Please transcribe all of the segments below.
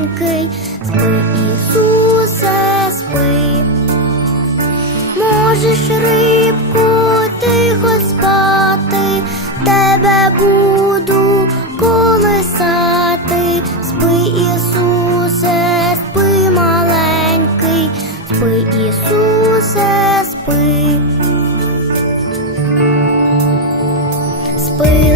маленький, спи, Ісусе, спи, можеш рибку тихо спати, тебе буду колесати, спи, Ісусе, спи, маленький, спи, Ісусе, спи, спи.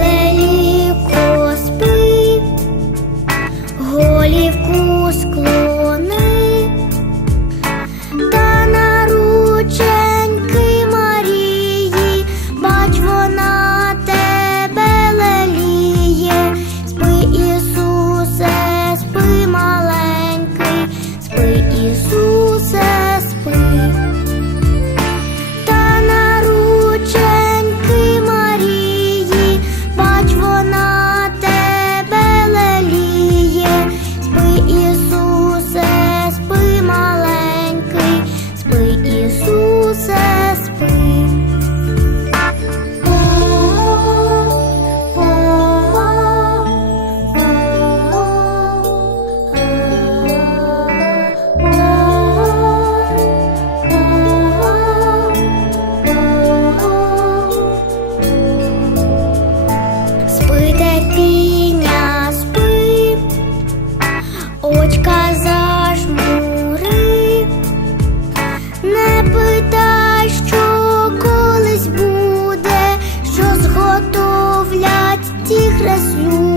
мовлять ті красу.